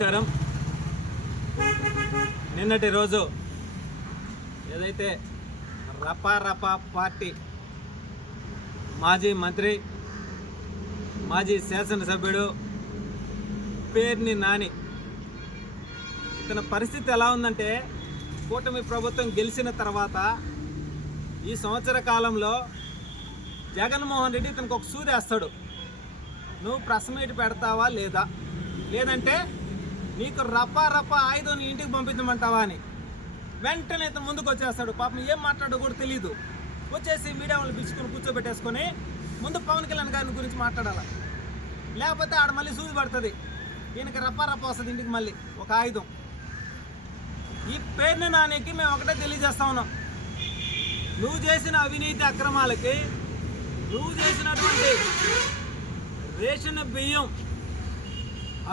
నమస్కారం. నిన్నటి రోజు ఏదైతే రపా పార్టీ మాజీ మంత్రి మాజీ శాసనసభ్యుడు పేర్ని నాని ఇతని పరిస్థితి ఎలా ఉందంటే, కూటమి ప్రభుత్వం గెలిచిన తర్వాత ఈ సంవత్సర కాలంలో జగన్మోహన్ రెడ్డి ఇతనికి ఒక సూదేస్తాడు. నువ్వు ప్రెస్ మీట్ పెడతావా లేదంటే నీకు రపా ఆయుధం ఇంటికి పంపించమంటావా అని వెంటనే ఇతను ముందుకు వచ్చేస్తాడు. పాపం ఏం మాట్లాడో కూడా తెలియదు. వచ్చేసి మీడియా వాళ్ళు పిలుచుకొని కూర్చోబెట్టేసుకొని ముందు పవన్ కళ్యాణ్ గారి గురించి మాట్లాడాలి. లేకపోతే ఆడ మళ్ళీ సూది పడుతుంది. ఈయనకి రపా వస్తుంది ఇంటికి మళ్ళీ ఒక ఆయుధం. ఈ పేరుని నానికి మేము ఒకటే తెలియజేస్తా ఉన్నాం. నువ్వు చేసిన అవినీతి అక్రమాలకి, నువ్వు చేసినటువంటి రేషన్ బియ్యం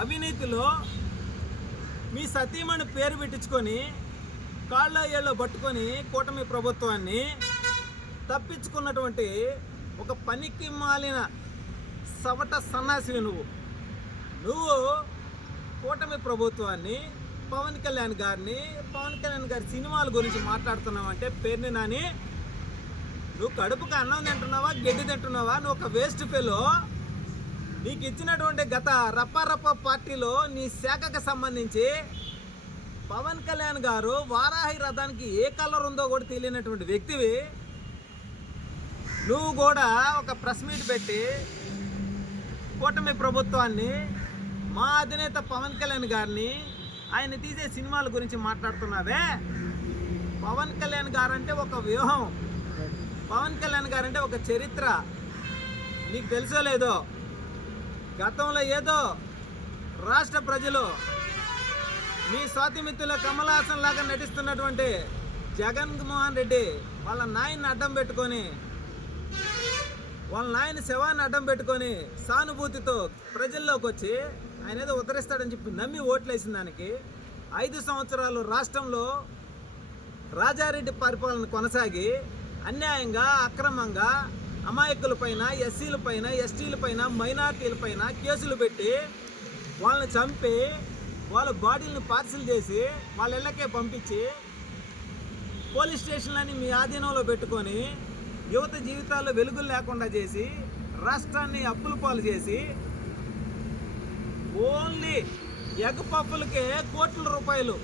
అవినీతిలో మీ సతీమణి పేరు పెట్టించుకొని కాళ్ళ ఏళ్ళలో పట్టుకొని కూటమి ప్రభుత్వాన్ని తప్పించుకున్నటువంటి ఒక పనికి మాలిన సవట సన్నాసివి నువ్వు కూటమి ప్రభుత్వాన్ని, పవన్ కళ్యాణ్ గారి సినిమాల గురించి మాట్లాడుతున్నావంటే పేరుని నాని, నువ్వు కడుపుకి అన్నం తింటున్నావా గడ్డి తింటున్నావా? నువ్వు ఒక వేస్ట్ ఫెలో. నీకు ఇచ్చినటువంటి గత రపా పార్టీలో నీ శాఖకు సంబంధించి పవన్ కళ్యాణ్ గారు వారాహి రథానికి ఏ కలర్ ఉందో కూడా తెలియనటువంటి వ్యక్తివి. నువ్వు కూడా ఒక ప్రెస్ మీట్ పెట్టి కూటమి ప్రభుత్వాన్ని, మా అధినేత పవన్ కళ్యాణ్ గారిని, ఆయన తీసే సినిమాల గురించి మాట్లాడుతున్నావే. పవన్ కళ్యాణ్ గారంటే ఒక వ్యూహం, పవన్ కళ్యాణ్ గారంటే ఒక చరిత్ర. నీకు తెలుసో లేదో, గతంలో ఏదో రాష్ట్ర ప్రజలు మీ స్వాతిమిత్రుల కమల్ హాసన్ లాగా నటిస్తున్నటువంటి జగన్మోహన్ రెడ్డి వాళ్ళ నాయన్ని అడ్డం పెట్టుకొని, వాళ్ళ నాయన శవాన్ని అడ్డం పెట్టుకొని సానుభూతితో ప్రజల్లోకి వచ్చి ఆయన ఏదో ఉద్ధరిస్తాడని చెప్పి నమ్మి ఓట్లేసిన దానికి 5 సంవత్సరాలు రాష్ట్రంలో రాజారెడ్డి పరిపాలన కొనసాగి అన్యాయంగా, అక్రమంగా అమాయకులపైన, ఎస్సీలపైన, ఎస్టీలపైన, మైనార్టీలపైన కేసులు పెట్టి వాళ్ళని చంపి వాళ్ళ బాడీలను పార్సిల్ చేసి వాళ్ళ ఇళ్ళకే పంపించి పోలీస్ స్టేషన్లని మీ ఆధీనంలో పెట్టుకొని యువత జీవితాల్లో వెలుగులు లేకుండా చేసి రాష్ట్రాన్ని అప్పుల పాలు చేసి ఓన్లీ ఎగ్ పప్పులకే కోట్ల రూపాయలు